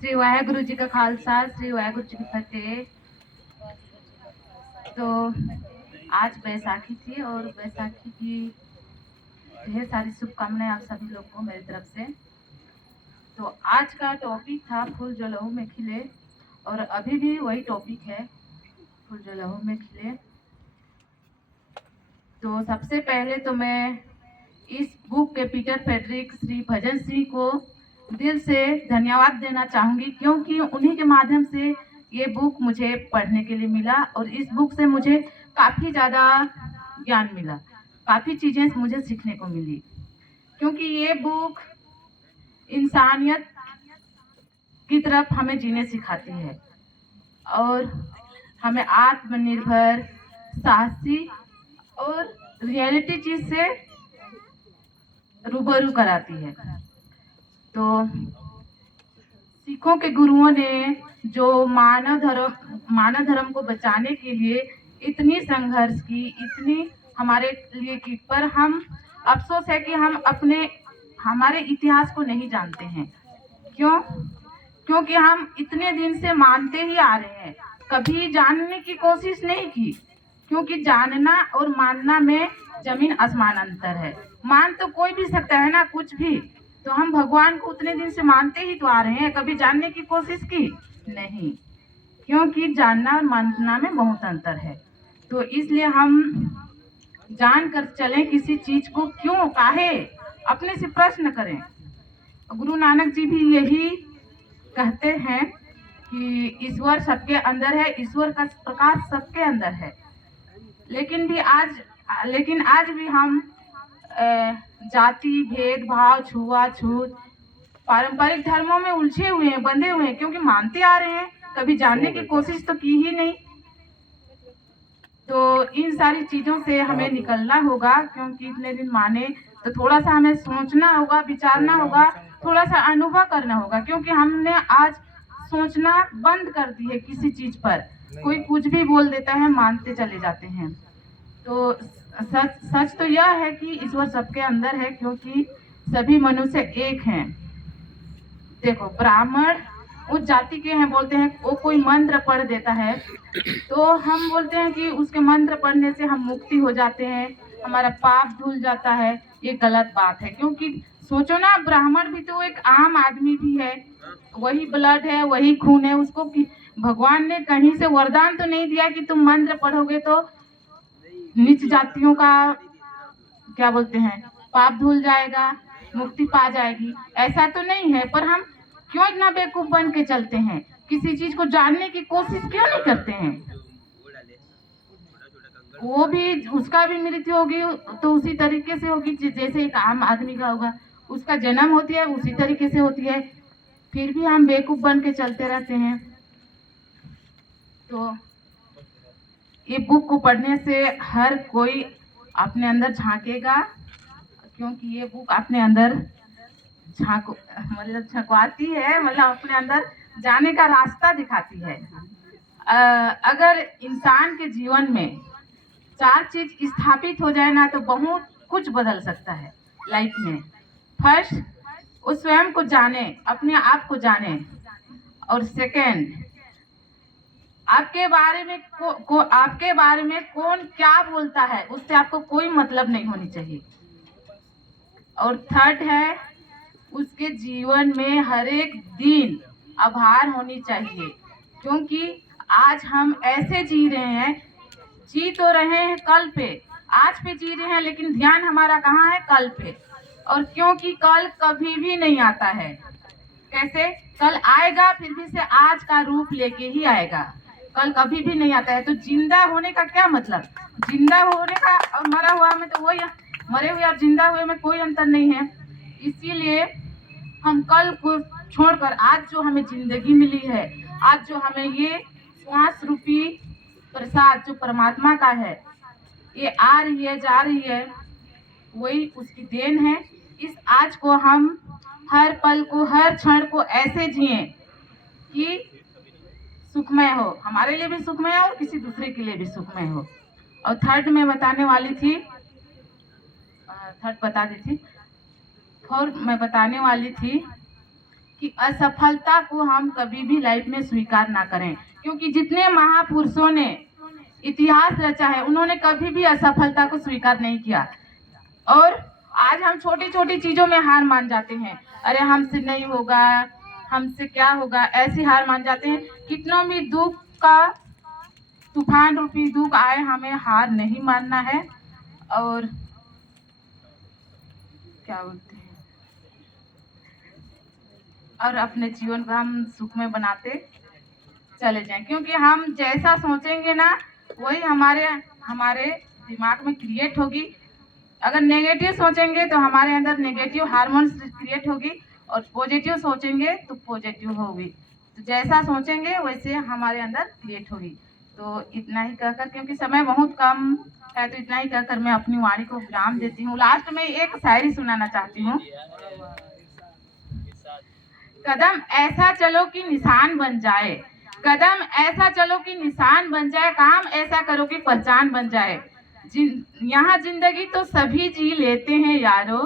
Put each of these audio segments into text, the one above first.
श्री वाहेगुरु जी का खालसा, श्री वाहेगुरु जी की फतेह। तो आज बैसाखी थी और बैसाखी की ढेर सारी शुभकामनाएं आप सभी लोग को मेरी तरफ से। तो आज का टॉपिक था फूल जो लहू में खिले, और अभी भी वही टॉपिक है, फूल जो लहू में खिले। तो सबसे पहले तो मैं इस बुक के पीटर फ्रेडरिक श्री भजन सिंह को दिल से धन्यवाद देना चाहूँगी, क्योंकि उन्हीं के माध्यम से ये बुक मुझे पढ़ने के लिए मिला और इस बुक से मुझे काफ़ी ज़्यादा ज्ञान मिला, काफ़ी चीज़ें मुझे सीखने को मिली, क्योंकि ये बुक इंसानियत की तरफ हमें जीने सिखाती है और हमें आत्मनिर्भर, साहसी और रियलिटी चीज़ से रूबरू कराती है। तो सिखों के गुरुओं ने जो मानव धर्म को बचाने के लिए इतनी संघर्ष की, इतनी हमारे लिए की, पर हम अफसोस है कि हम हमारे इतिहास को नहीं जानते हैं। क्यों? क्योंकि हम इतने दिन से मानते ही आ रहे हैं, कभी जानने की कोशिश नहीं की, क्योंकि जानना और मानना में जमीन आसमान अंतर है। मान तो कोई भी सकता है ना, कुछ भी। तो हम भगवान को उतने दिन से मानते ही तो आ रहे हैं, कभी जानने की कोशिश की नहीं, क्योंकि जानना और मानना में बहुत अंतर है। तो इसलिए हम जान कर चलें किसी चीज को, क्यों, काहे, अपने से प्रश्न करें। गुरु नानक जी भी यही कहते हैं कि ईश्वर सबके अंदर है, ईश्वर का प्रकाश सबके अंदर है। लेकिन आज भी हम जाति भेदभाव, छुआछूत, पारंपरिक धर्मों में उलझे हुए हैं, बंधे हुए हैं, क्योंकि मानते आ रहे हैं, कभी जानने की कोशिश तो की ही नहीं। तो इन सारी चीजों से हमें निकलना होगा, क्योंकि इतने दिन माने तो थोड़ा सा हमें सोचना होगा, विचारना होगा, थोड़ा सा अनुभव करना होगा, क्योंकि हमने आज सोचना बंद कर दी है किसी चीज पर। कोई कुछ भी बोल देता है, मानते चले जाते हैं। तो सच तो यह है कि ईश्वर सबके अंदर है, क्योंकि सभी मनुष्य एक हैं। देखो, ब्राह्मण उस जाति के हैं, बोलते हैं वो कोई मंत्र पढ़ देता है तो हम बोलते हैं कि उसके मंत्र पढ़ने से हम मुक्ति हो जाते हैं, हमारा पाप धुल जाता है। ये गलत बात है, क्योंकि सोचो ना, ब्राह्मण भी तो एक आम आदमी भी है, वही ब्लड है, वही खून है। उसको भगवान ने कहीं से वरदान तो नहीं दिया कि तुम मंत्र पढ़ोगे तो नीच जातियों का, क्या बोलते हैं, पाप धुल जाएगा, मुक्ति पा जाएगी, ऐसा तो नहीं है। पर हम क्यों इतना बेवकूफ बन के चलते हैं, किसी चीज को जानने की कोशिश क्यों नहीं करते हैं। वो भी, उसका भी मृत्यु होगी तो उसी तरीके से होगी जैसे एक आम आदमी का होगा, उसका जन्म होती है उसी तरीके से होती है, फिर भी हम बेवकूफ बन के चलते रहते हैं। तो ये बुक को पढ़ने से हर कोई अपने अंदर झांकेगा, क्योंकि ये बुक अपने अंदर झकवाती है, मतलब अपने अंदर जाने का रास्ता दिखाती है। अगर इंसान के जीवन में 4 चीज स्थापित हो जाए ना, तो बहुत कुछ बदल सकता है लाइफ में। फर्स्ट, वो स्वयं को जाने, अपने आप को जाने। और सेकेंड, आपके बारे में कौन क्या बोलता है, उससे आपको कोई मतलब नहीं होनी चाहिए। और थर्ड है, उसके जीवन में हर एक दिन आभार होनी चाहिए, क्योंकि आज हम ऐसे जी रहे हैं, जी तो रहे हैं कल पे, आज पे जी रहे हैं, लेकिन ध्यान हमारा कहाँ है, कल पे। और क्योंकि कल कभी भी नहीं आता है, कैसे कल आएगा, फिर भी से आज का रूप लेके ही आएगा, कल कभी भी नहीं आता है। तो जिंदा होने का क्या मतलब, जिंदा होने का और मरा हुआ में तो वही, मरे हुए और जिंदा हुए में कोई अंतर नहीं है। इसीलिए हम कल को छोड़कर आज जो हमें जिंदगी मिली है, आज जो हमें ये श्वास रूपी प्रसाद जो परमात्मा का है, ये आ रही है, जा रही है, वही उसकी देन है। इस आज को हम हर पल को, हर क्षण को ऐसे जिए कि सुखमय हो, हमारे लिए भी सुखमय हो और किसी दूसरे के लिए भी सुखमय हो। और थर्ड मैं बताने वाली थी, थर्ड बता दी थी, फोर्थ मैं बताने वाली थी कि असफलता को हम कभी भी लाइफ में स्वीकार ना करें, क्योंकि जितने महापुरुषों ने इतिहास रचा है उन्होंने कभी भी असफलता को स्वीकार नहीं किया। और आज हम छोटी छोटी चीजों में हार मान जाते हैं, अरे हमसे नहीं होगा, हमसे क्या होगा, ऐसी हार मान जाते हैं। कितनों भी दुख का तूफान रूपी दुख आए, हमें हार नहीं मानना है और क्या बोलते हैं, और अपने जीवन को हम सुख में बनाते चले जाएं, क्योंकि हम जैसा सोचेंगे ना वही हमारे हमारे दिमाग में क्रिएट होगी। अगर नेगेटिव सोचेंगे तो हमारे अंदर नेगेटिव हार्मोन्स क्रिएट होगी, और पॉजिटिव सोचेंगे तो पॉजिटिव होगी। तो जैसा सोचेंगे वैसे हमारे अंदर क्रिएट होगी। तो इतना ही कहकर, क्योंकि समय बहुत कम है, तो इतना ही कहकर मैं अपनी वाणी को विराम देती हूँ। लास्ट में एक शायरी सुनाना चाहती हूँ। कदम ऐसा चलो कि निशान बन जाए, कदम ऐसा चलो कि निशान बन जाए, काम ऐसा करो कि पहचान बन जाए। यहाँ जिंदगी तो सभी जी लेते हैं यारो,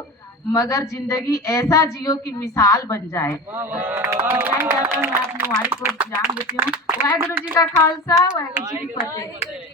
मगर जिंदगी ऐसा जियो कि मिसाल बन जाए। इतना ही कहकर मैं अपनी वाणी को विराम देती हूँ। वाहेगुरु जी का खालसा, वाहेगुरु जी की फतेह।